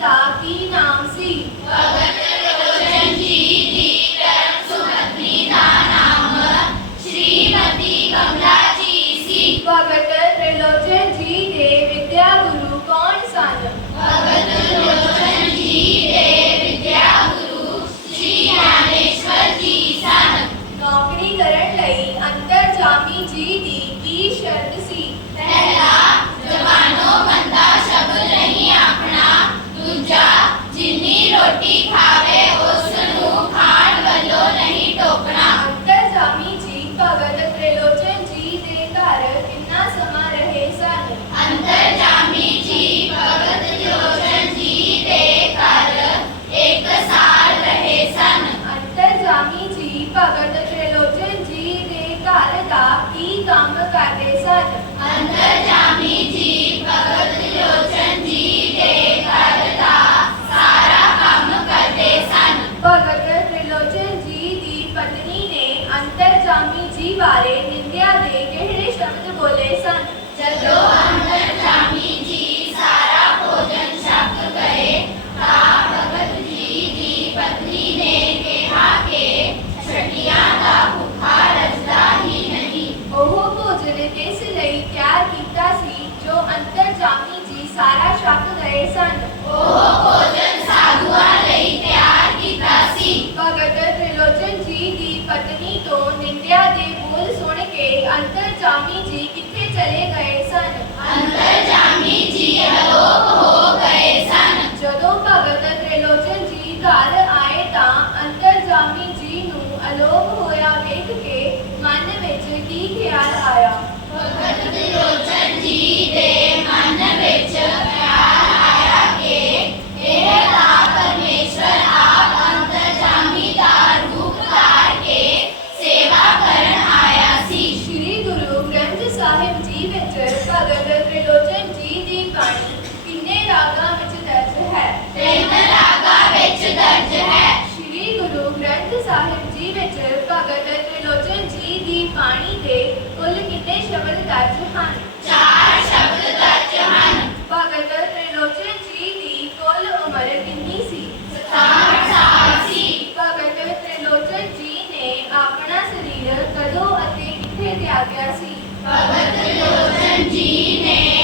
पिता की नाम सी। ਅੰਤਰਜਾਮੀ ਜੀ ਭਗਤ ਤ੍ਰਿਲੋਚਨ ਜੀ ਦੇ ਘਰ ਕਿੰਨਾ ਸਮਾਂ ਰਹੇ ਸਨ ਅੰਤਰਜਾਮੀ ਜੀ ਭਗਤ ਤ੍ਰਿਲੋਚਨ ਜੀ ਦੇ ਘਰ ਦਾ ਕੀ ਕੰਮ ਕਰਦੇ ਸਨ ਭਗਤ ਅੰਤਰਜਾਮੀ ਜੀ ਬਾਰੇ ਨਿੰਦਿਆ ਦੇ ਕਿਹੜੇ ਸ਼ਬਦ ਬੋਲੇ ਸਨ ਉਹ ਭੋਜਨ ਕਿਸ ਲਈ ਤਿਆਰ ਕੀਤਾ ਸੀ ਜੋ ਅੰਤਰਜਾਮੀ ਜੀ ਸਾਰਾ ਛਕ ਗਏ ਸਨ ਕੇ ਅੰਤਰਜਾਮੀ ਜੀ ਕਿੱਥੇ ਚਲੇ ਗਏ ਸਨ ਜਦੋਂ ਭਗਤ ਤ੍ਰਿਲੋਚਨ ਜੀ ਘਰ ਆਏ ਤਾਂ ਅੰਤਰਜਾਮੀ ਜੀ ਨੂੰ ਅਲੋਪ ਹੋਇਆ ਵੇਖ ਕੇ ਮਨ ਵਿੱਚ ਕੀ ਖਿਆਲ ਆਇਆ ਸ਼੍ਰੀ ਸਾਹਿਬ ਜੀ ਵਿੱਚ ਭਗਤ ਤ੍ਰਿਲੋਚਨ ਜੀ ਦੀ ਬਾਣੀ ਕਿੰਨੇ ਰਾਗਾਂ ਵਿੱਚ ਦਰਜ ਹੈ? ਸ਼੍ਰੀ ਗੁਰੂ ਗ੍ਰੰਥ ਸਾਹਿਬ ਜੀ ਵਿੱਚ ਭਗਤ ਤ੍ਰਿਲੋਚਨ ਜੀ ਦੀ ਬਾਣੀ ਦੇ ਕੁੱਲ ਕਿੰਨੇ ਸ਼ਬਦ ਦਰਜ ਹਨ? ਭਗਤ ਤ੍ਰਿਲੋਚਨ ਜੀ ਦੀ ਕੁੱਲ ਉਮਰ ਕਿੰਨੀ ਸੀ। ਭਗਤ ਤ੍ਰਿਲੋਚਨ ਜੀ ਨੇ ਆਪਣਾ ਸਰੀਰ ਕਦੋਂ ਅਤੇ ਕਿੱਥੇ ਤਿਆਗਿਆ ਸੀ? भगत लोचन जी ने